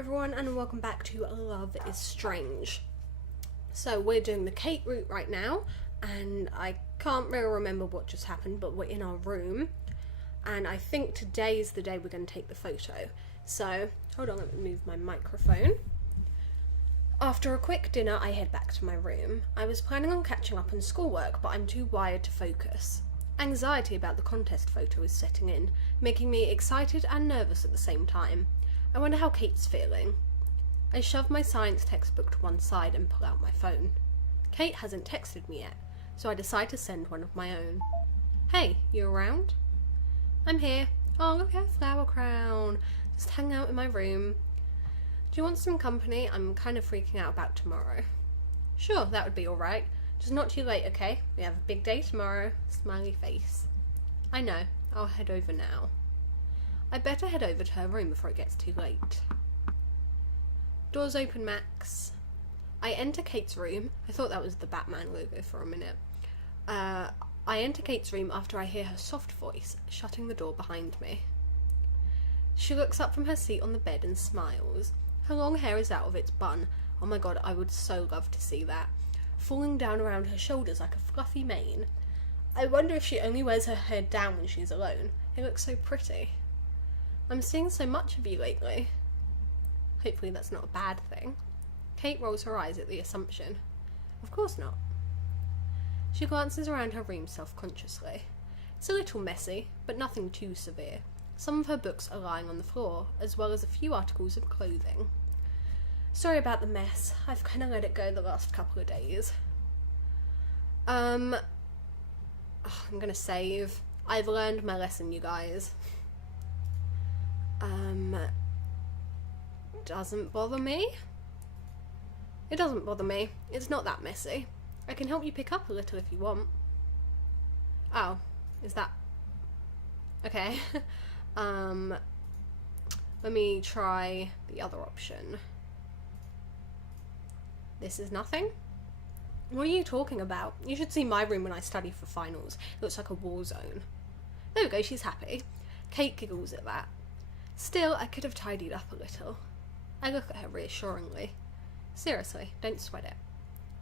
everyone, and welcome back to Love is Strange. So we're doing the Kate route right now, and I can't really remember what just happened, but we're in our room, and I think today is the day we're going to take the photo. So, hold on, let me move my microphone. After a quick dinner, I head back to my room. I was planning on catching up on schoolwork, but I'm too wired to focus. Anxiety about the contest photo is setting in, making me excited and nervous at the same time. I wonder how Kate's feeling. I shove my science textbook to one side and pull out my phone. Kate hasn't texted me yet, so I decide to send one of my own. Hey, you around? I'm here. Oh, look at a flower crown. Just hang out in my room. Do you want some company? I'm kind of freaking out about tomorrow. Sure, that would be alright. Just not too late, okay? We have a big day tomorrow. Smiley face. I know. I'll head over now. I better head over to her room before it gets too late. Doors open, Max. I enter Kate's room. I thought that was the Batman logo for a minute. I enter Kate's room after I hear her soft voice, shutting the door behind me. She looks up from her seat on the bed and smiles. Her long hair is out of its bun. Oh my god, I would so love to see that. Falling down around her shoulders like a fluffy mane. I wonder if she only wears her hair down when she's alone. It looks so pretty. I'm seeing so much of you lately. Hopefully that's not a bad thing. Kate rolls her eyes at the assumption. Of course not. She glances around her room self-consciously. It's a little messy, but nothing too severe. Some of her books are lying on the floor, as well as a few articles of clothing. Sorry about the mess. I've kind of let it go the last couple of days. I'm gonna save. I've learned my lesson, you guys. Doesn't bother me. It doesn't bother me. It's not that messy. I can help you pick up a little if you want. Oh, is that... Okay. Let me try the other option. This is nothing? What are you talking about? You should see my room when I study for finals. It looks like a war zone. There we go, she's happy. Kate giggles at that. Still, I could have tidied up a little. I look at her reassuringly. Seriously, don't sweat it.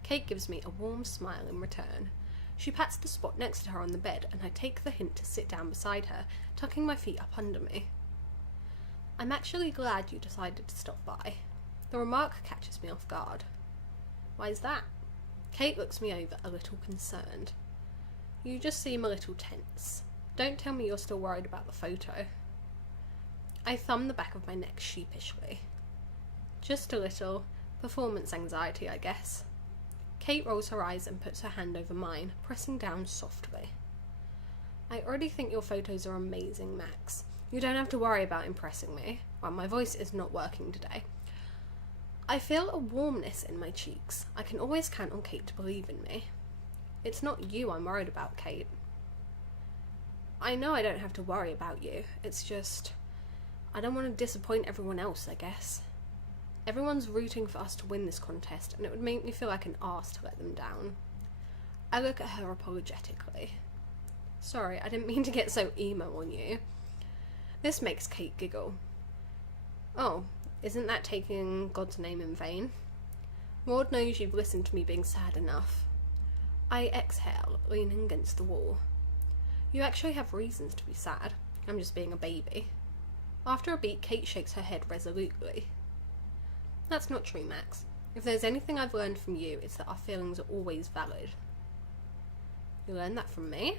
Kate gives me a warm smile in return. She pats the spot next to her on the bed, and I take the hint to sit down beside her, tucking my feet up under me. I'm actually glad you decided to stop by. The remark catches me off guard. Why is that? Kate looks me over, a little concerned. You just seem a little tense. Don't tell me you're still worried about the photo. I thumb the back of my neck sheepishly. Just a little. Performance anxiety, I guess. Kate rolls her eyes and puts her hand over mine, pressing down softly. I already think your photos are amazing, Max. You don't have to worry about impressing me. Well, my voice is not working today. I feel a warmness in my cheeks. I can always count on Kate to believe in me. It's not you I'm worried about, Kate. I know I don't have to worry about you. It's just... I don't want to disappoint everyone else, I guess. Everyone's rooting for us to win this contest, and it would make me feel like an arse to let them down. I look at her apologetically. Sorry, I didn't mean to get so emo on you. This makes Kate giggle. Oh, isn't that taking God's name in vain? Lord knows you've listened to me being sad enough. I exhale, leaning against the wall. You actually have reasons to be sad. I'm just being a baby. After a beat, Kate shakes her head resolutely. That's not true, Max. If there's anything I've learned from you, it's that our feelings are always valid. You learned that from me?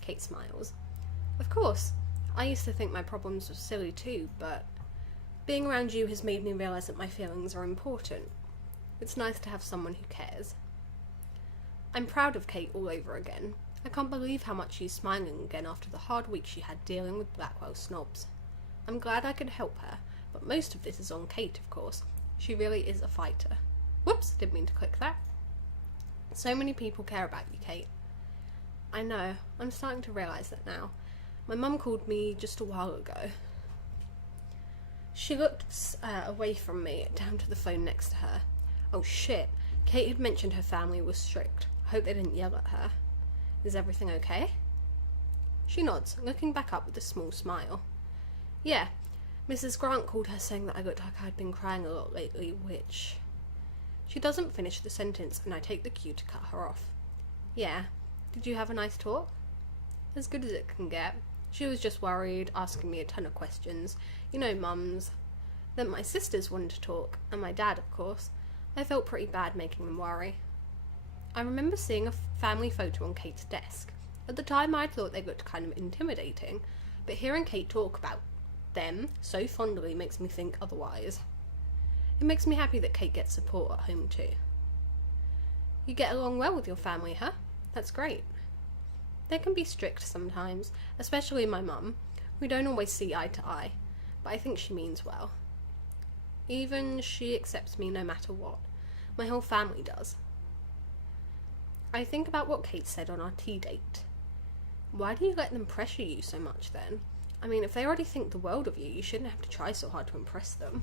Kate smiles. Of course. I used to think my problems were silly too, but being around you has made me realise that my feelings are important. It's nice to have someone who cares. I'm proud of Kate all over again. I can't believe how much she's smiling again after the hard week she had dealing with Blackwell snobs. I'm glad I could help her, but most of this is on Kate, of course. She really is a fighter. Whoops, didn't mean to click that. So many people care about you, Kate. I know, I'm starting to realise that now. My mum called me just a while ago. She looked away from me, down to the phone next to her. Oh shit, Kate had mentioned her family was strict. I hope they didn't yell at her. Is everything okay? She nods, looking back up with a small smile. Yeah, Mrs. Grant called her saying that I looked like I'd been crying a lot lately, which... She doesn't finish the sentence, and I take the cue to cut her off. Yeah, did you have a nice talk? As good as it can get. She was just worried, asking me a ton of questions. You know, mums. Then my sisters wanted to talk, and my dad, of course. I felt pretty bad making them worry. I remember seeing a family photo on Kate's desk. At the time I thought they looked kind of intimidating, but hearing Kate talk about them so fondly makes me think otherwise. It makes me happy that Kate gets support at home too. You get along well with your family, huh? That's great. They can be strict sometimes, especially my mum. We don't always see eye to eye, but I think she means well. Even she accepts me no matter what. My whole family does. I think about what Kate said on our tea date. Why do you let them pressure you so much then? I mean, if they already think the world of you, you shouldn't have to try so hard to impress them.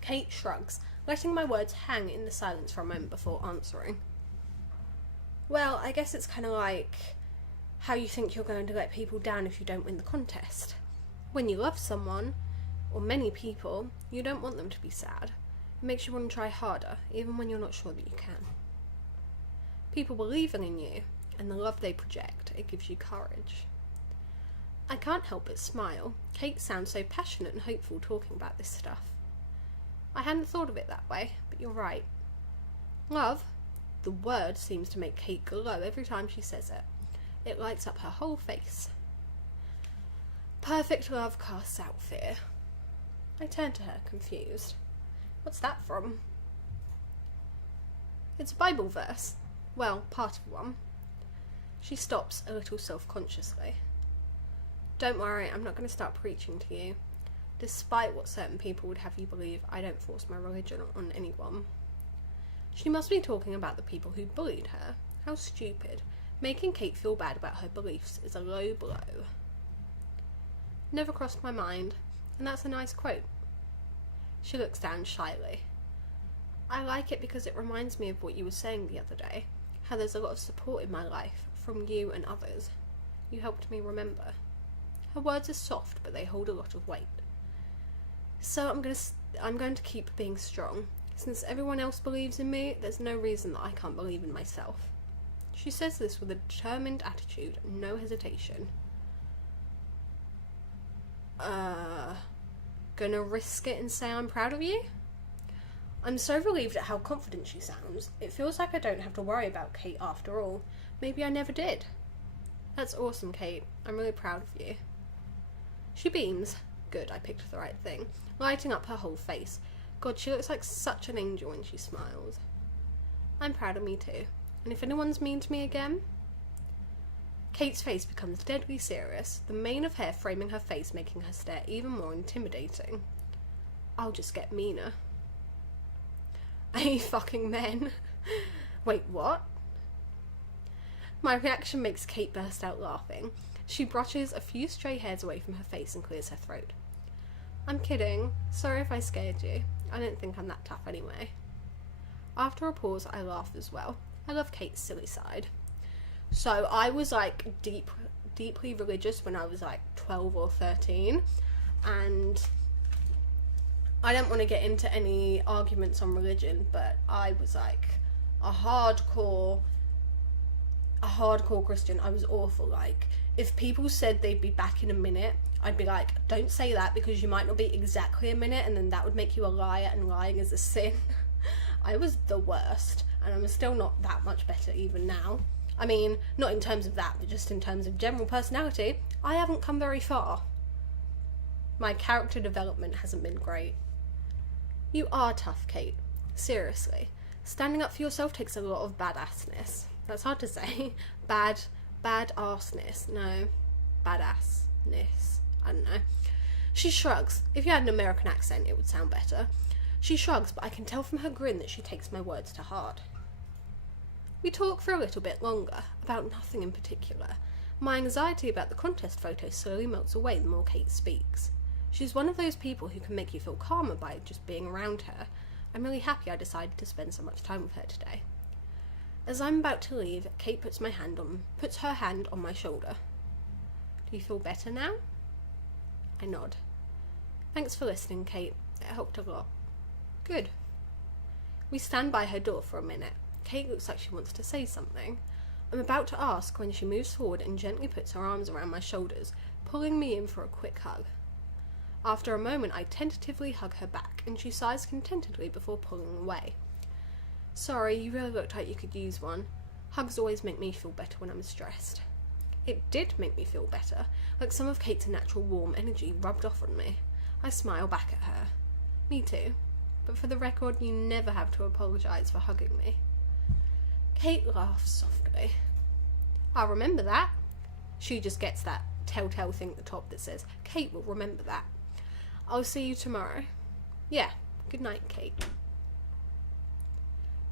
Kate shrugs, letting my words hang in the silence for a moment before answering. Well, I guess it's kind of like how you think you're going to let people down if you don't win the contest. When you love someone, or many people, you don't want them to be sad. It makes you want to try harder, even when you're not sure that you can. People believing in you, and the love they project, it gives you courage. I can't help but smile. Kate sounds so passionate and hopeful talking about this stuff. I hadn't thought of it that way, but you're right. Love, the word seems to make Kate glow every time she says it. It lights up her whole face. Perfect love casts out fear. I turn to her, confused. What's that from? It's a Bible verse. Well, part of one. She stops a little self-consciously. Don't worry, I'm not going to start preaching to you. Despite what certain people would have you believe, I don't force my religion on anyone. She must be talking about the people who bullied her. How stupid. Making Kate feel bad about her beliefs is a low blow. Never crossed my mind, and that's a nice quote. She looks down shyly. I like it because it reminds me of what you were saying the other day, how there's a lot of support in my life, from you and others. You helped me remember. Her words are soft, but they hold a lot of weight. So I'm going to keep being strong. Since everyone else believes in me, there's no reason that I can't believe in myself. She says this with a determined attitude, no hesitation. Gonna risk it and say I'm proud of you? I'm so relieved at how confident she sounds. It feels like I don't have to worry about Kate after all. Maybe I never did. That's awesome, Kate. I'm really proud of you. She beams. Good, I picked the right thing. Lighting up her whole face. God, she looks like such an angel when she smiles. I'm proud of me too. And if anyone's mean to me again... Kate's face becomes deadly serious, the mane of hair framing her face, making her stare even more intimidating. I'll just get meaner. Hey, fucking men. Wait, what? My reaction makes Kate burst out laughing. She brushes a few stray hairs away from her face and clears her throat. I'm kidding. Sorry if I scared you. I don't think I'm that tough anyway. After a pause, I laugh as well. I love Kate's silly side. So I was like deeply religious when I was like 12 or 13, and I don't want to get into any arguments on religion, but I was like a hardcore Christian. I was awful. Like, if people said they'd be back in a minute, I'd be like, don't say that because you might not be exactly a minute, and then that would make you a liar, and lying is a sin. I was the worst, and I'm still not that much better even now. I mean, not in terms of that, but just in terms of general personality, I haven't come very far. My character development hasn't been great. You are tough, Kate. Seriously. Standing up for yourself takes a lot of badassness. That's hard to say. Badassness. No. Badassness. I don't know. She shrugs. If you had an American accent, it would sound better. She shrugs, but I can tell from her grin that she takes my words to heart. We talk for a little bit longer, about nothing in particular. My anxiety about the contest photo slowly melts away the more Kate speaks. She's one of those people who can make you feel calmer by just being around her. I'm really happy I decided to spend so much time with her today. As I'm about to leave, Kate puts her hand on my shoulder. Do you feel better now? I nod. Thanks for listening, Kate. It helped a lot. Good. We stand by her door for a minute. Kate looks like she wants to say something. I'm about to ask when she moves forward and gently puts her arms around my shoulders, pulling me in for a quick hug. After a moment, I tentatively hug her back, and she sighs contentedly before pulling away. Sorry, you really looked like you could use one. Hugs always make me feel better when I'm stressed. It did make me feel better, like some of Kate's natural warm energy rubbed off on me. I smile back at her. Me too. But for the record, you never have to apologise for hugging me. Kate laughs softly. I'll remember that. She just gets that telltale thing at the top that says, Kate will remember that. I'll see you tomorrow. Yeah, good night, Kate.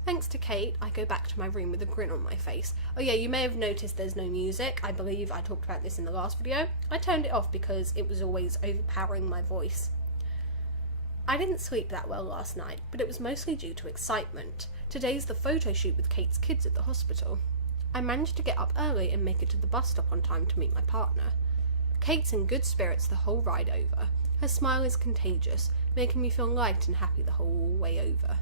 Thanks to Kate, I go back to my room with a grin on my face. Oh yeah, you may have noticed there's no music. I believe I talked about this in the last video. I turned it off because it was always overpowering my voice. I didn't sleep that well last night, but it was mostly due to excitement. Today's the photo shoot with Kate's kids at the hospital. I managed to get up early and make it to the bus stop on time to meet my partner. Kate's in good spirits the whole ride over. Her smile is contagious, making me feel light and happy the whole way over.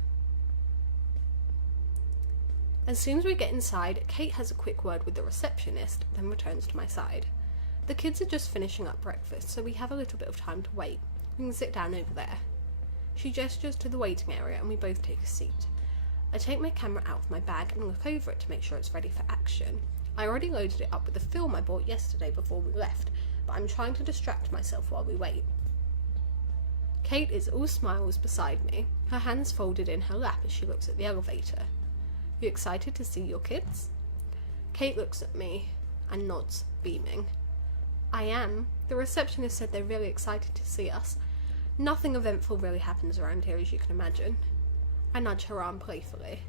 As soon as we get inside, Kate has a quick word with the receptionist, then returns to my side. The kids are just finishing up breakfast, so we have a little bit of time to wait. We can sit down over there. She gestures to the waiting area and we both take a seat. I take my camera out of my bag and look over it to make sure it's ready for action. I already loaded it up with the film I bought yesterday before we left, but I'm trying to distract myself while we wait. Kate is all smiles beside me, her hands folded in her lap as she looks at the elevator. You excited to see your kids? Kate looks at me and nods, beaming. I am. The receptionist said they're really excited to see us. Nothing eventful really happens around here, as you can imagine. I nudge her arm playfully.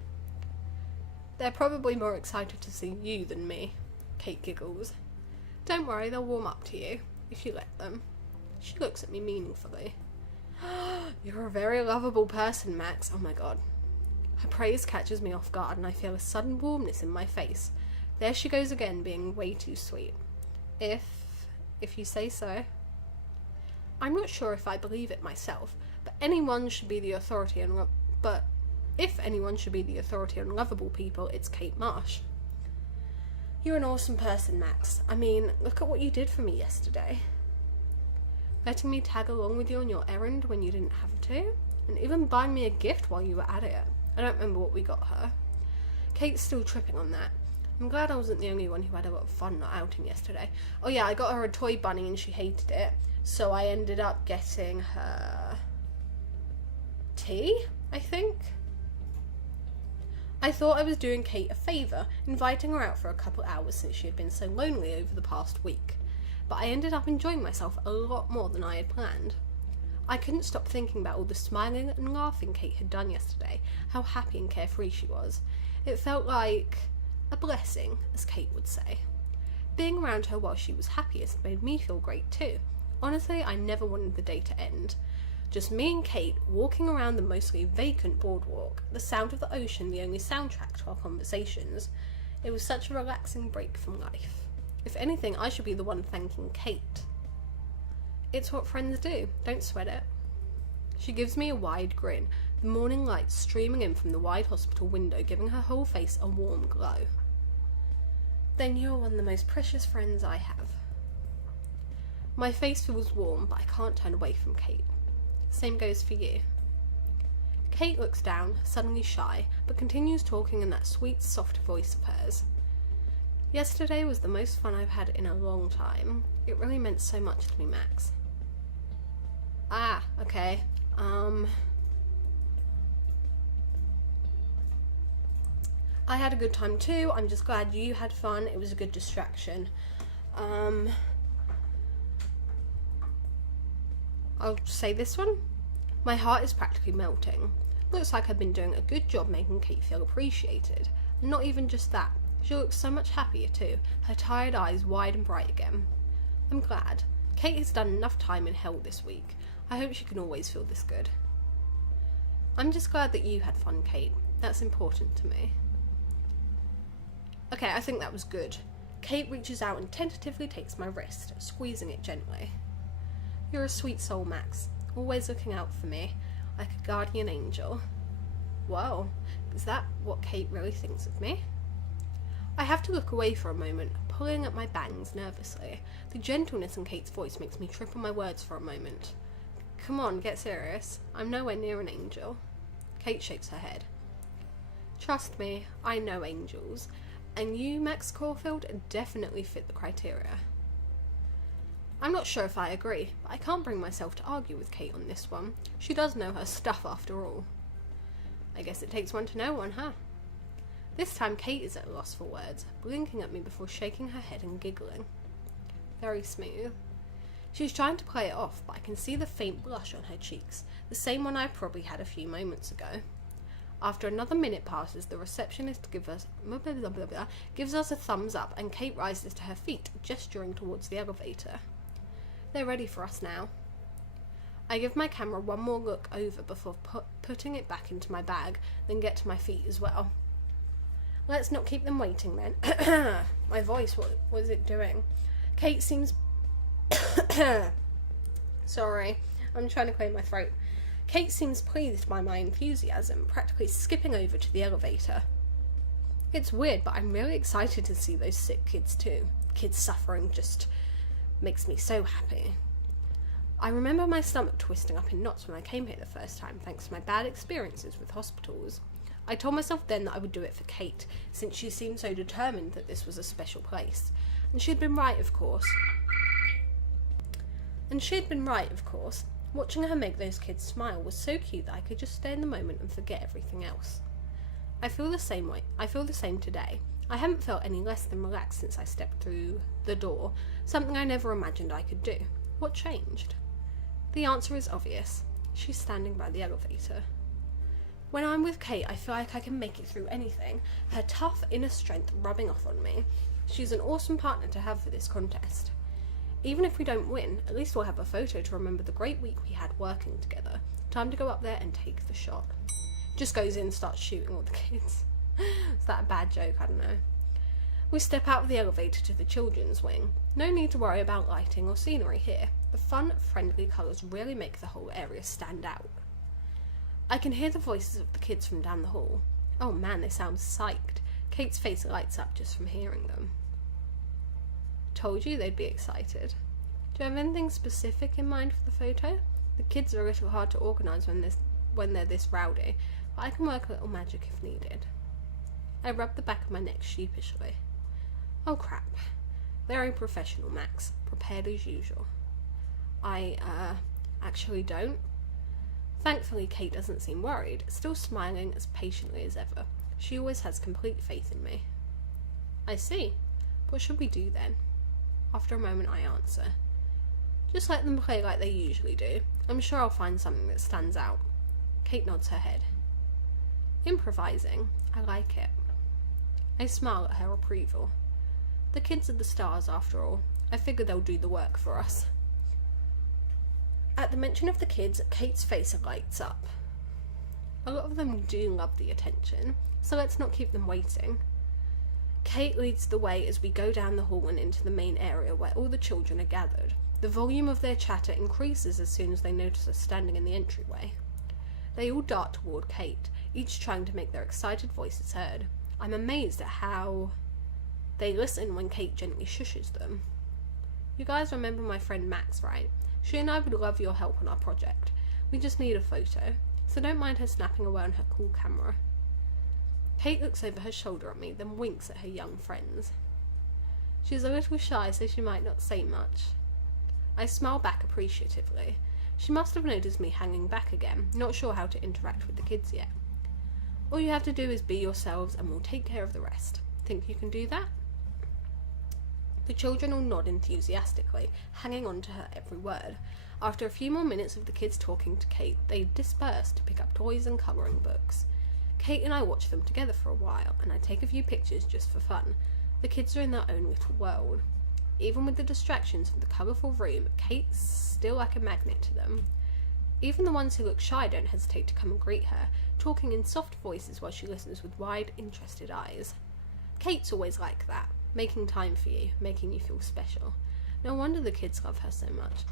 They're probably more excited to see you than me, Kate giggles. Don't worry, they'll warm up to you, if you let them. She looks at me meaningfully. You're a very lovable person, Max. Oh my god. Her praise catches me off guard and I feel a sudden warmness in my face. There she goes again, being way too sweet. If you say so. I'm not sure if I believe it myself, but if anyone should be the authority on lovable people, it's Kate Marsh. You're an awesome person, Max. I mean, look at what you did for me yesterday. Letting me tag along with you on your errand when you didn't have to, and even buying me a gift while you were at it. I don't remember what we got her. Kate's still tripping on that. I'm glad I wasn't the only one who had a lot of fun not outing yesterday. Oh yeah, I got her a toy bunny and she hated it, so I ended up getting her tea, I think? I thought I was doing Kate a favour, inviting her out for a couple hours since she had been so lonely over the past week, but I ended up enjoying myself a lot more than I had planned. I couldn't stop thinking about all the smiling and laughing Kate had done yesterday, how happy and carefree she was. It felt like a blessing, as Kate would say. Being around her while she was happiest made me feel great too. Honestly, I never wanted the day to end. Just me and Kate walking around the mostly vacant boardwalk, the sound of the ocean the only soundtrack to our conversations. It was such a relaxing break from life. If anything, I should be the one thanking Kate. It's what friends do, don't sweat it. She gives me a wide grin, the morning light streaming in from the wide hospital window giving her whole face a warm glow. Then you're one of the most precious friends I have. My face feels warm, but I can't turn away from Kate. Same goes for you. Kate looks down, suddenly shy, but continues talking in that sweet, soft voice of hers. Yesterday was the most fun I've had in a long time. It really meant so much to me, Max. Ah, okay. I had a good time too. I'm just glad you had fun. It was a good distraction. I'll say this one. My heart is practically melting. Looks like I've been doing a good job making Kate feel appreciated. And not even just that. She looks so much happier too, her tired eyes wide and bright again. I'm glad. Kate has done enough time in hell this week. I hope she can always feel this good. I'm just glad that you had fun, Kate. That's important to me. Okay, I think that was good. Kate reaches out and tentatively takes my wrist, squeezing it gently. You're a sweet soul, Max, always looking out for me, like a guardian angel. Whoa, is that what Kate really thinks of me? I have to look away for a moment, pulling at my bangs nervously. The gentleness in Kate's voice makes me trip on my words for a moment. Come on, get serious. I'm nowhere near an angel. Kate shakes her head. Trust me, I know angels, and you, Max Caulfield, definitely fit the criteria. I'm not sure if I agree, but I can't bring myself to argue with Kate on this one. She does know her stuff after all. I guess it takes one to know one, huh? This time Kate is at a loss for words, blinking at me before shaking her head and giggling. Very smooth. She's trying to play it off, but I can see the faint blush on her cheeks, the same one I probably had a few moments ago. After another minute passes, the receptionist gives us a thumbs up, and Kate rises to her feet, gesturing towards the elevator. They're ready for us now. I give my camera one more look over before putting it back into my bag, then get to my feet as well. Let's not keep them waiting then. My voice, what was it doing? Kate seems... Sorry, I'm trying to clear my throat. Kate seems pleased by my enthusiasm, practically skipping over to the elevator. It's weird, but I'm really excited to see those sick kids too. Kids suffering just makes me so happy. I remember my stomach twisting up in knots when I came here the first time, thanks to my bad experiences with hospitals. I told myself then that I would do it for Kate, since she seemed so determined that this was a special place. And she had been right, of course. Watching her make those kids smile was so cute that I could just stay in the moment and forget everything else. I feel the same today. I haven't felt any less than relaxed since I stepped through the door, something I never imagined I could do. What changed? The answer is obvious. She's standing by the elevator. When I'm with Kate, I feel like I can make it through anything, her tough inner strength rubbing off on me. She's an awesome partner to have for this contest. Even if we don't win, at least we'll have a photo to remember the great week we had working together. Time to go up there and take the shot. Just goes in and starts shooting all the kids. Is that a bad joke? I don't know. We step out of the elevator to the children's wing. No need to worry about lighting or scenery here. The fun, friendly colours really make the whole area stand out. I can hear the voices of the kids from down the hall. Oh man, they sound psyched. Kate's face lights up just from hearing them. Told you they'd be excited. Do you have anything specific in mind for the photo? The kids are a little hard to organise when they're this rowdy, but I can work a little magic if needed. I rub the back of my neck sheepishly. Oh crap. Very professional, Max. Prepared as usual. I actually don't. Thankfully, Kate doesn't seem worried, still smiling as patiently as ever. She always has complete faith in me. I see. What should we do then? After a moment, I answer. Just let them play like they usually do. I'm sure I'll find something that stands out. Kate nods her head. Improvising. I like it. I smile at her approval. The kids are the stars, after all. I figure they'll do the work for us. At the mention of the kids, Kate's face lights up. A lot of them do love the attention, so let's not keep them waiting. Kate leads the way as we go down the hall and into the main area where all the children are gathered. The volume of their chatter increases as soon as they notice us standing in the entryway. They all dart toward Kate, each trying to make their excited voices heard. I'm amazed at how they listen when Kate gently shushes them. You guys remember my friend Max, right? She and I would love your help on our project. We just need a photo, so don't mind her snapping away on her cool camera. Kate looks over her shoulder at me, then winks at her young friends. She's a little shy, so she might not say much. I smile back appreciatively. She must have noticed me hanging back again, not sure how to interact with the kids yet. All you have to do is be yourselves and we'll take care of the rest. Think you can do that? The children all nod enthusiastically, hanging on to her every word. After a few more minutes of the kids talking to Kate, they disperse to pick up toys and colouring books. Kate and I watch them together for a while, and I take a few pictures just for fun. The kids are in their own little world. Even with the distractions of the colourful room, Kate's still like a magnet to them. Even the ones who look shy don't hesitate to come and greet her, talking in soft voices while she listens with wide, interested eyes. Kate's always like that. making time for you, making you feel special. No wonder the kids love her so much.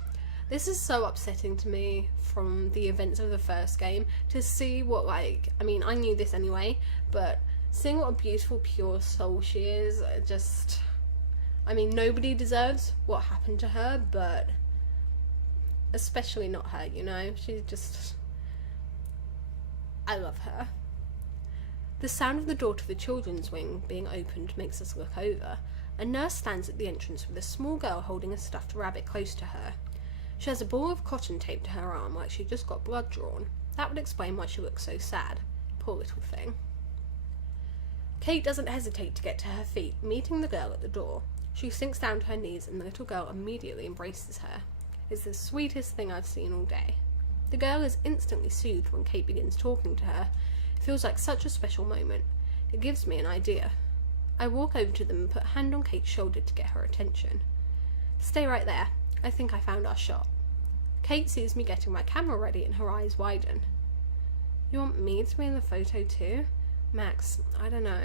This is so upsetting to me from the events of the first game, to see what, like, I mean, I knew this anyway, but seeing what a beautiful, pure soul she is, just, I mean, nobody deserves what happened to her, but especially not her, you know? She's just, I love her. The sound of the door to the children's wing being opened makes us look over. A nurse stands at the entrance with a small girl holding a stuffed rabbit close to her. She has a ball of cotton taped to her arm like she just got blood drawn. That would explain why she looks so sad. Poor little thing. Kate doesn't hesitate to get to her feet, meeting the girl at the door. She sinks down to her knees and the little girl immediately embraces her. It's the sweetest thing I've seen all day. The girl is instantly soothed when Kate begins talking to her. It feels like such a special moment. It gives me an idea. I walk over to them and put a hand on Kate's shoulder to get her attention. Stay right there. I think I found our shot. Kate sees me getting my camera ready and her eyes widen. You want me to be in the photo too? Max, I don't know.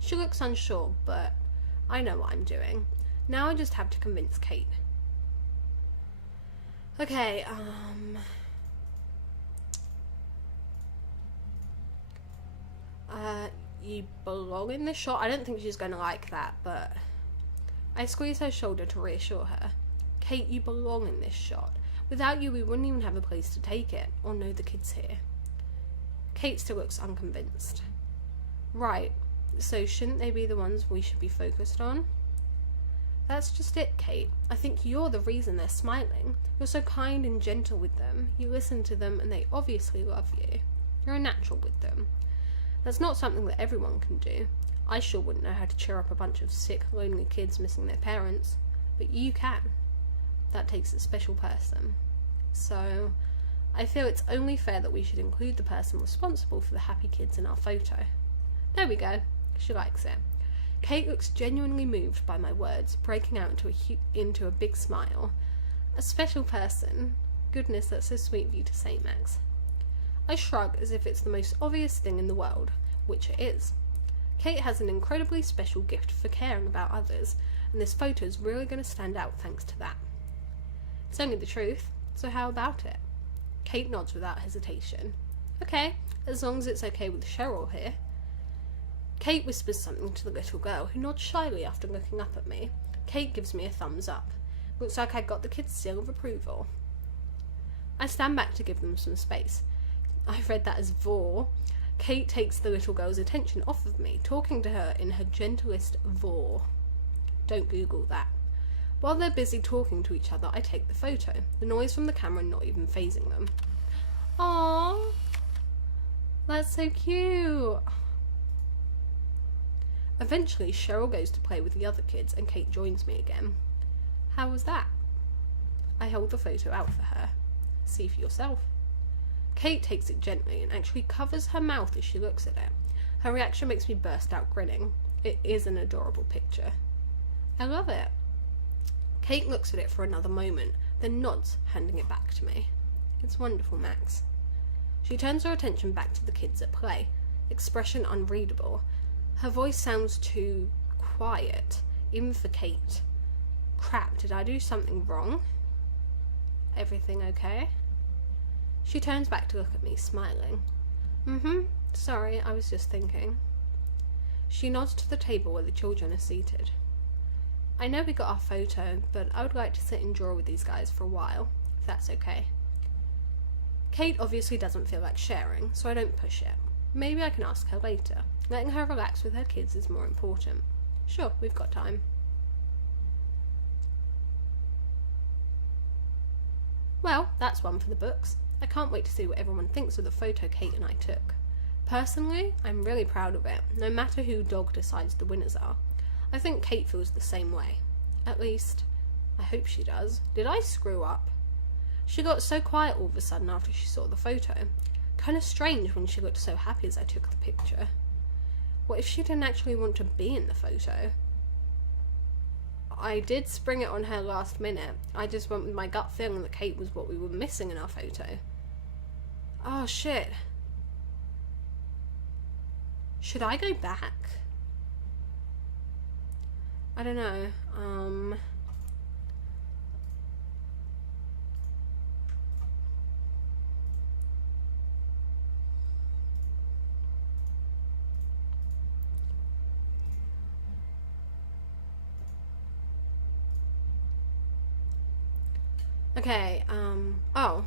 She looks unsure, but I know what I'm doing. Now I just have to convince Kate. Okay, you belong in this shot? I don't think she's going to like that, but I squeeze her shoulder to reassure her. Kate, you belong in this shot. Without you, we wouldn't even have a place to take it, or know the kids here. Kate still looks unconvinced. Right, so shouldn't they be the ones we should be focused on? That's just it, Kate. I think you're the reason they're smiling. You're so kind and gentle with them. You listen to them and they obviously love you. You're a natural with them. That's not something that everyone can do. I sure wouldn't know how to cheer up a bunch of sick, lonely kids missing their parents. But you can. That takes a special person. So, I feel it's only fair that we should include the person responsible for the happy kids in our photo. There we go. She likes it. Kate looks genuinely moved by my words, breaking out into a big smile. A special person? Goodness, that's so sweet of you to say, Max. I shrug as if it's the most obvious thing in the world, which it is. Kate has an incredibly special gift for caring about others, and this photo is really going to stand out thanks to that. It's only the truth, so how about it? Kate nods without hesitation. Okay, as long as it's okay with CHERYL here. Kate whispers something to the little girl, who nods shyly after looking up at me. Kate gives me a thumbs up. Looks like I got the kid's seal of approval. I stand back to give them some space. I've read that as vor. Kate takes the little girl's attention off of me, talking to her in her gentlest vor. Don't Google that. While they're busy talking to each other, I take the photo, the noise from the camera not even fazing them. Aww, that's so cute. Eventually, CHERYL goes to play with the other kids and Kate joins me again. How was that? I hold the photo out for her. See for yourself. Kate takes it gently and actually covers her mouth as she looks at it. Her reaction makes me burst out grinning. It is an adorable picture. I love it. Kate looks at it for another moment, then nods, handing it back to me. It's wonderful, Max. She turns her attention back to the kids at play, expression unreadable. Her voice sounds too quiet, even for Kate. Crap, did I do something wrong? Everything okay? She turns back to look at me, smiling. Sorry, I was just thinking. She nods to the table where the children are seated. I know we got our photo, but I would like to sit and draw with these guys for a while, if that's okay. Kate obviously doesn't feel like sharing, so I don't push it. Maybe I can ask her later. Letting her relax with her kids is more important. Sure, we've got time. Well, that's one for the books. I can't wait to see what everyone thinks of the photo Kate and I took. Personally, I'm really proud of it, no matter who dog decides the winners are. I think Kate feels the same way. At least, I hope she does. Did I screw up? She got so quiet all of a sudden after she saw the photo. Kind of strange when she looked so happy as I took the picture. What if she didn't actually want to be in the photo? I did spring it on her last minute. I just went with my gut feeling that Kate was what we were missing in our photo. Oh shit. Should I go back? I don't know. Okay, oh.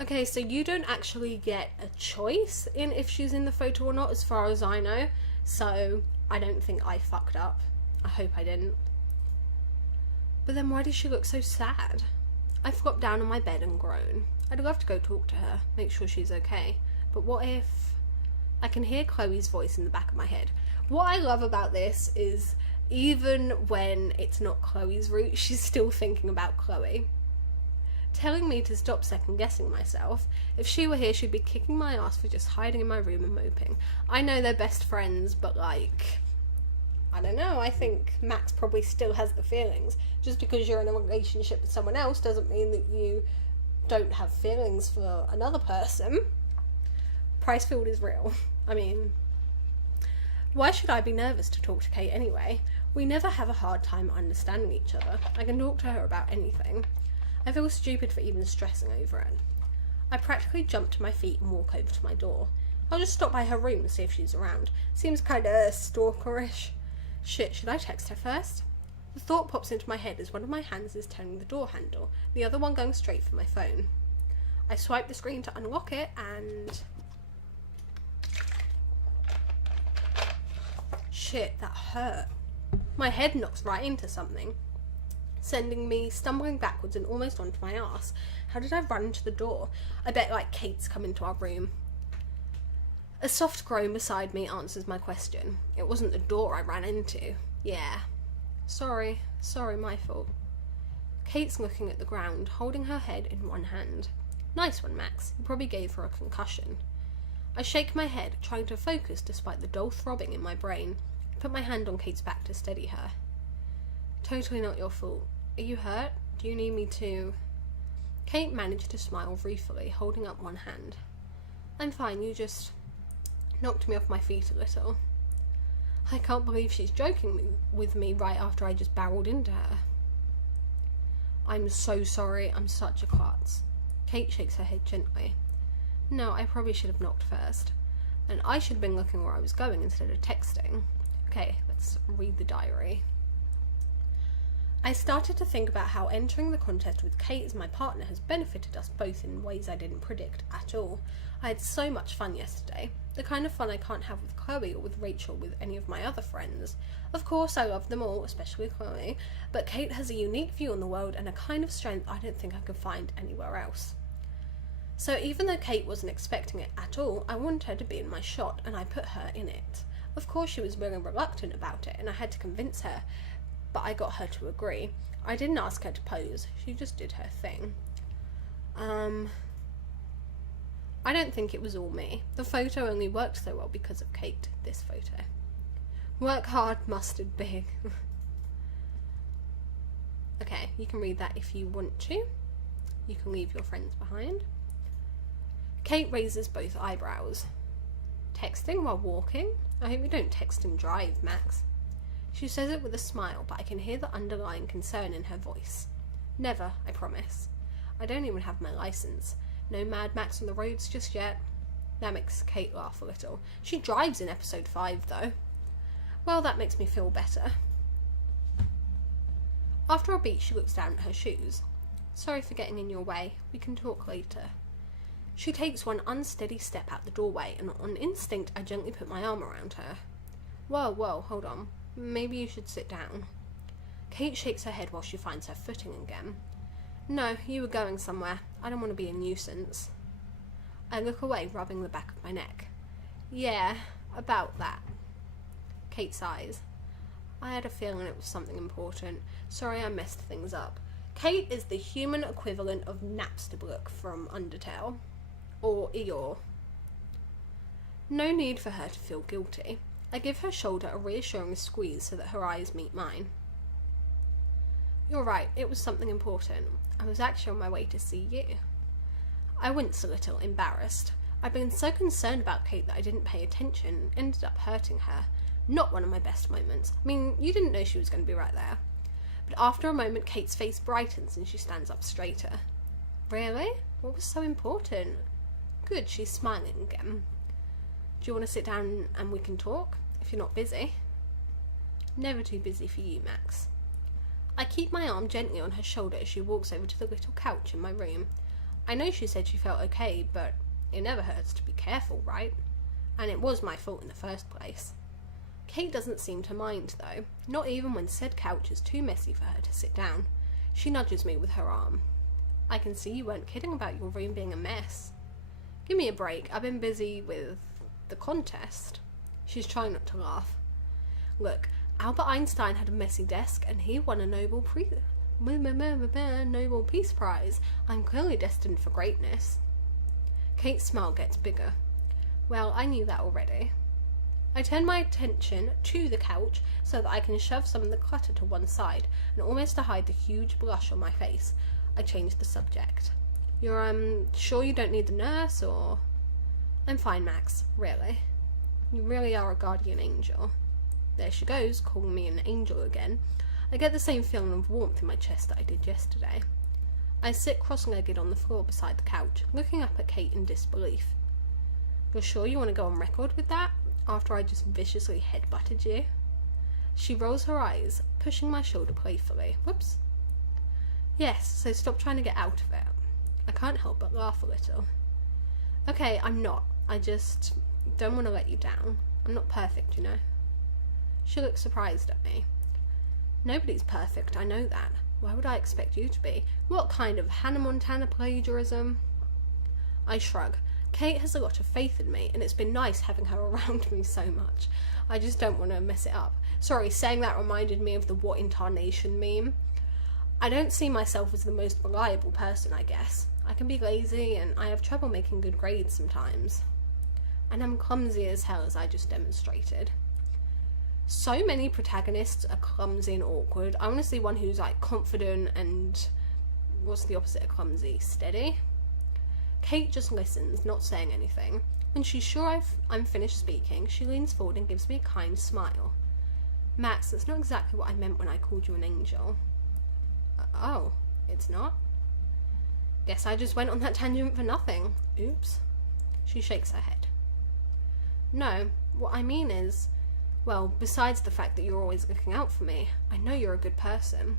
Okay, so you don't actually get a choice in if she's in the photo or not, as far as I know. So, I don't think I fucked up. I hope I didn't. But then why does she look so sad? I flopped down on my bed and groan. I'd love to go talk to her, make sure she's okay. But what if... I can hear Chloe's voice in the back of my head. What I love about this is, even when it's not Chloe's route, she's still thinking about Chloe. Telling me to stop second guessing myself. If she were here, she'd be kicking my ass for just hiding in my room and moping. I know they're best friends, but like, I don't know, I think Max probably still has the feelings. Just because you're in a relationship with someone else doesn't mean that you don't have feelings for another person. Pricefield is real. I mean, why should I be nervous to talk to Kate anyway? We never have a hard time understanding each other. I can talk to her about anything. I feel stupid for even stressing over it. I practically jump to my feet and walk over to my door. I'll just stop by her room and see if she's around. Seems kinda stalkerish. Shit, should I text her first? The thought pops into my head as one of my hands is turning the door handle, the other one going straight for my phone. I swipe the screen to unlock it and... Shit, that hurt. My head knocks right into something, sending me stumbling backwards and almost onto my ass. How did I run into the door? I bet like Kate's come into our room. A soft groan beside me answers my question. It wasn't the door I ran into. Yeah. Sorry, my fault. Kate's looking at the ground, holding her head in one hand. Nice one, Max. You probably gave her a concussion. I shake my head, trying to focus despite the dull throbbing in my brain. I put my hand on Kate's back to steady her. Totally not your fault. Are you hurt? Do you need me to... Kate managed to smile ruefully, holding up one hand. I'm fine, you just knocked me off my feet a little. I can't believe she's joking with me right after I just barreled into her. I'm so sorry, I'm such a klutz. Kate shakes her head gently. No, I probably should have knocked first. And I should have been looking where I was going instead of texting. Okay, let's read the diary. I started to think about how entering the contest with Kate as my partner has benefited us both in ways I didn't predict at all. I had so much fun yesterday. The kind of fun I can't have with Chloe or with Rachel with any of my other friends. Of course, I love them all, especially Chloe, but Kate has a unique view on the world and a kind of strength I don't think I could find anywhere else. So even though Kate wasn't expecting it at all, I wanted her to be in my shot, and I put her in it. Of course, she was really reluctant about it, and I had to convince her, but I got her to agree. I didn't ask her to pose, she just did her thing. I don't think it was all me. The photo only worked so well because of Kate, this photo. Work hard, mustard big. Okay, you can read that if you want to. You can leave your friends behind. Kate raises both eyebrows. Texting while walking? I hope you don't text and drive, Max. She says it with a smile, but I can hear the underlying concern in her voice. Never, I promise. I don't even have my license. No Mad Max on the roads just yet. That makes Kate laugh a little. She drives in episode 5, though. Well, that makes me feel better. After a beat, she looks down at her shoes. Sorry for getting in your way. We can talk later. She takes one unsteady step out the doorway, and on instinct, I gently put my arm around her. Whoa, hold on. Maybe you should sit down. Kate shakes her head while she finds her footing again. No, you were going somewhere. I don't want to be a nuisance. I look away, rubbing the back of my neck. Yeah, about that. Kate sighs. I had a feeling it was something important. Sorry I messed things up. Kate is the human equivalent of Napstablook from Undertale. Or Eeyore. No need for her to feel guilty. I give her shoulder a reassuring squeeze so that her eyes meet mine. You're right, it was something important. I was actually on my way to see you. I winced a little, embarrassed. I'd been so concerned about Kate that I didn't pay attention, ended up hurting her. Not one of my best moments. I mean, you didn't know she was going to be right there. But after a moment, Kate's face brightens and she stands up straighter. Really? What was so important? Good, she's smiling again. Do you want to sit down and we can talk, if you're not busy? Never too busy for you, Max. I keep my arm gently on her shoulder as she walks over to the little couch in my room. I know she said she felt okay, but it never hurts to be careful, right? And it was my fault in the first place. Kate doesn't seem to mind, though, not even when said couch is too messy for her to sit down. She nudges me with her arm. I can see you weren't kidding about your room being a mess. Give me a break, I've been busy with the contest. She's trying not to laugh. Look, Albert Einstein had a messy desk and he won a Nobel Peace Prize. I'm clearly destined for greatness. Kate's smile gets bigger. Well, I knew that already. I turn my attention to the couch so that I can shove some of the clutter to one side, and almost to hide the huge blush on my face, I change the subject. You're, sure you don't need the nurse, or... I'm fine, Max, really. You really are a guardian angel. There she goes, calling me an angel again. I get the same feeling of warmth in my chest that I did yesterday. I sit cross-legged on the floor beside the couch, looking up at Kate in disbelief. You're sure you want to go on record with that, after I just viciously headbutted you? She rolls her eyes, pushing my shoulder playfully. Whoops. Yes, so stop trying to get out of it. I can't help but laugh a little. Okay, I'm not. I just don't want to let you down. I'm not perfect, you know. She looks surprised at me. Nobody's perfect, I know that. Why would I expect you to be? What kind of Hannah Montana plagiarism? I shrug. Kate has a lot of faith in me, and it's been nice having her around me so much. I just don't want to mess it up. Sorry, saying that reminded me of the what in tarnation meme. I don't see myself as the most reliable person, I guess. I can be lazy, and I have trouble making good grades sometimes. And I'm clumsy as hell, as I just demonstrated. So many protagonists are clumsy and awkward. I want to see one who's like confident and... what's the opposite of clumsy? Steady? Kate just listens, not saying anything. When she's sure I'm finished speaking, she leans forward and gives me a kind smile. Max, that's not exactly what I meant when I called you an angel. Oh, it's not? Guess I just went on that tangent for nothing. Oops. She shakes her head. No, what I mean is, well, besides the fact that you're always looking out for me, I know you're a good person.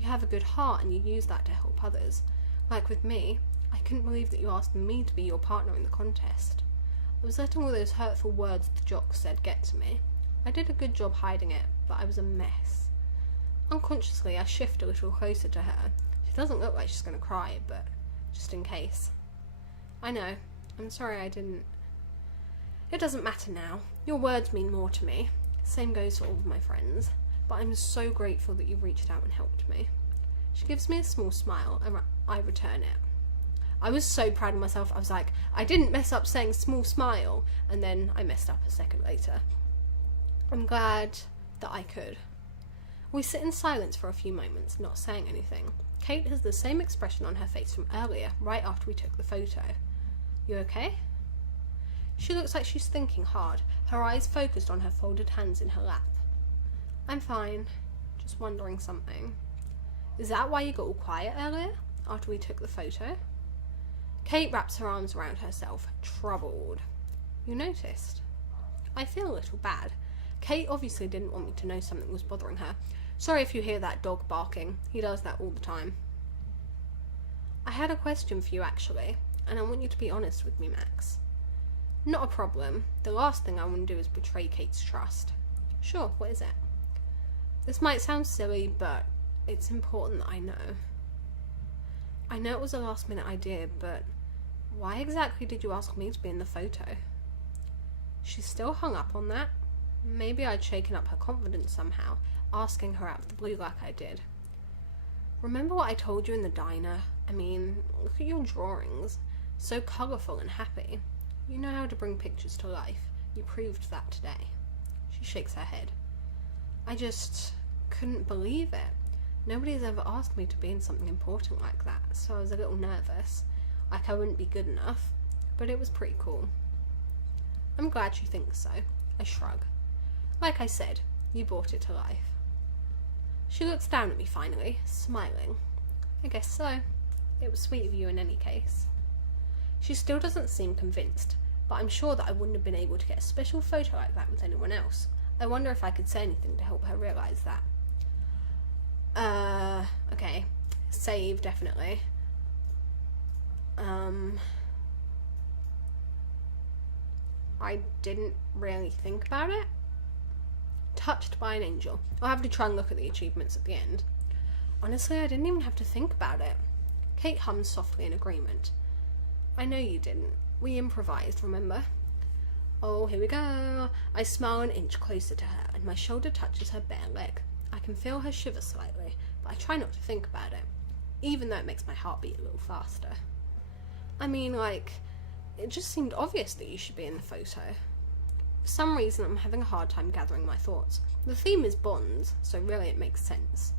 You have a good heart and you use that to help others. Like with me, I couldn't believe that you asked me to be your partner in the contest. I was letting all those hurtful words the jock said get to me. I did a good job hiding it, but I was a mess. Unconsciously, I shift a little closer to her. She doesn't look like she's going to cry, but just in case. I know. I'm sorry I didn't... It doesn't matter now. Your words mean more to me. Same goes for all of my friends. But I'm so grateful that you reached out and helped me. She gives me a small smile, and I return it. I was so proud of myself. I was like, I didn't mess up saying small smile, and then I messed up a second later. I'm glad that I could. We sit in silence for a few moments, not saying anything. Kate has the same expression on her face from earlier, right after we took the photo. You okay? She looks like she's thinking hard, her eyes focused on her folded hands in her lap. I'm fine, just wondering something. Is that why you got all quiet earlier, after we took the photo? Kate wraps her arms around herself, troubled. You noticed? I feel a little bad. Kate obviously didn't want me to know something was bothering her. Sorry if you hear that dog barking. He does that all the time. I had a question for you, actually, and I want you to be honest with me, Max. Not a problem. The last thing I want to do is betray Kate's trust. Sure, what is it? This might sound silly, but it's important that I know. I know it was a last-minute idea, but why exactly did you ask me to be in the photo? She's still hung up on that. Maybe I'd shaken up her confidence somehow, asking her out of the blue like I did. Remember what I told you in the diner? I mean, look at your drawings. So colourful and happy. You know how to bring pictures to life. You proved that today. She shakes her head. I just couldn't believe it. Nobody's ever asked me to be in something important like that, so I was a little nervous. Like I wouldn't be good enough, but it was pretty cool. I'm glad she thinks so. I shrug. Like I said, you brought it to life. She looks down at me finally, smiling. I guess so. It was sweet of you in any case. She still doesn't seem convinced, but I'm sure that I wouldn't have been able to get a special photo like that with anyone else. I wonder if I could say anything to help her realise that. Okay. Save, definitely. I didn't really think about it. Touched by an angel. I'll have to try and look at the achievements at the end. Honestly, I didn't even have to think about it. Kate hums softly in agreement. I know you didn't. We improvised, remember? Oh, here we go. I smile an inch closer to her, and my shoulder touches her bare leg. I can feel her shiver slightly, but I try not to think about it, even though it makes my heart beat a little faster. I mean, like, it just seemed obvious that you should be in the photo. For some reason, I'm having a hard time gathering my thoughts. The theme is bonds, so really it makes sense.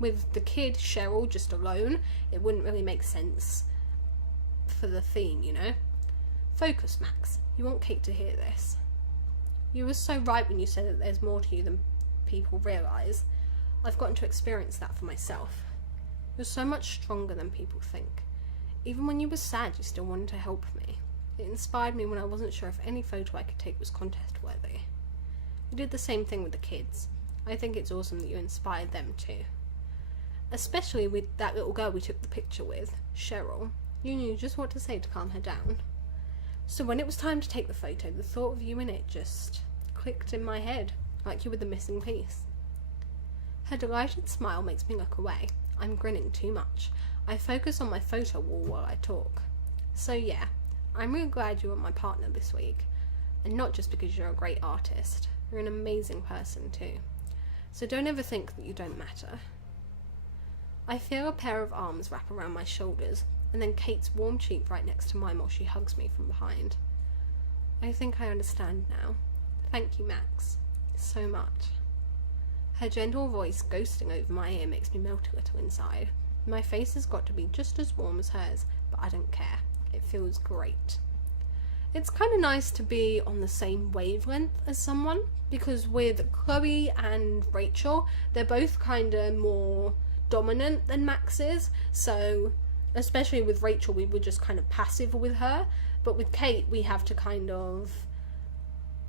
With the kid, CHERYL, just alone, it wouldn't really make sense for the theme, you know? Focus, Max. You want Kate to hear this. You were so right when you said that there's more to you than people realise. I've gotten to experience that for myself. You're so much stronger than people think. Even when you were sad, you still wanted to help me. It inspired me when I wasn't sure if any photo I could take was contest worthy. You did the same thing with the kids. I think it's awesome that you inspired them too. Especially with that little girl we took the picture with, CHERYL. You knew just what to say to calm her down. So when it was time to take the photo, the thought of you in it just clicked in my head, like you were the missing piece. Her delighted smile makes me look away. I'm grinning too much. I focus on my photo wall while I talk. So yeah, I'm really glad you were my partner this week. And not just because you're a great artist. You're an amazing person too. So don't ever think that you don't matter. I feel a pair of arms wrap around my shoulders, and then Kate's warm cheek right next to mine while she hugs me from behind. I think I understand now. Thank you, Max. So much. Her gentle voice ghosting over my ear makes me melt a little inside. My face has got to be just as warm as hers, but I don't care. It feels great. It's kind of nice to be on the same wavelength as someone, because with Chloe and Rachel, they're both kind of more dominant than Max is, so especially with Rachel we were just kind of passive with her, but with Kate we have to kind of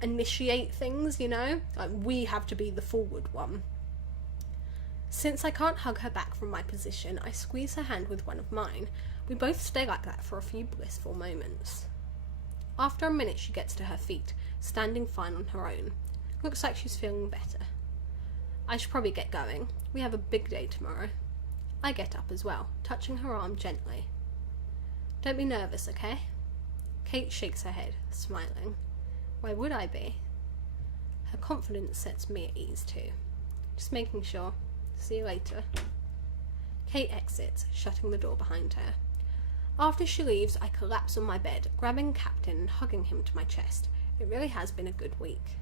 initiate things, you know, like we have to be the forward one. Since I can't hug her back from my position, I squeeze her hand with one of mine. We both stay like that for a few blissful moments. After a minute she gets to her feet, standing fine on her own. Looks like she's feeling better. I should probably get going. We have a big day tomorrow. I get up as well, touching her arm gently. Don't be nervous, okay? Kate shakes her head, smiling. Why would I be? Her confidence sets me at ease too. Just making sure. See you later. Kate exits, shutting the door behind her. After she leaves, I collapse on my bed, grabbing Captain and hugging him to my chest. It really has been a good week.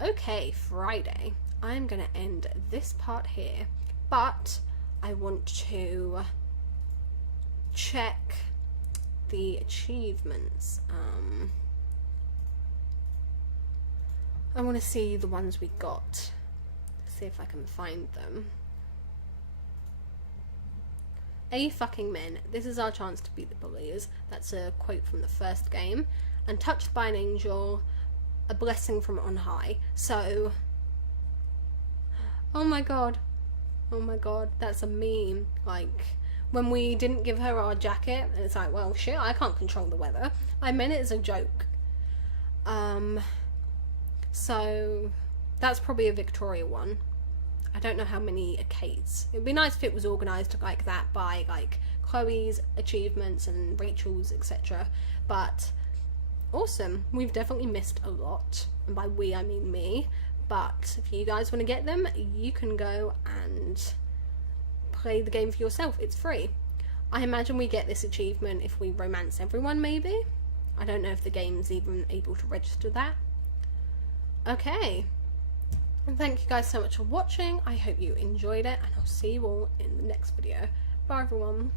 Okay, Friday. I'm going to end this part here, but I want to check the achievements. I want to see the ones we got. See if I can find them. Fucking men, this is our chance to beat the bullies. That's a quote from the first game. And touched by an angel, a blessing from on high. So, oh my god, that's a meme. Like, when we didn't give her our jacket, and it's like, well, shit, I can't control the weather. I meant it as a joke. So, that's probably a Victoria one. I don't know how many are Kate's. It would be nice if it was organised like that by, like, Chloe's achievements and Rachel's, etc. But, awesome. We've definitely missed a lot. And by we, I mean me. But if you guys want to get them, you can go and play the game for yourself. It's free. I imagine we get this achievement if we romance everyone, maybe? I don't know if the game's even able to register that. Okay. And thank you guys so much for watching. I hope you enjoyed it, and I'll see you all in the next video. Bye everyone.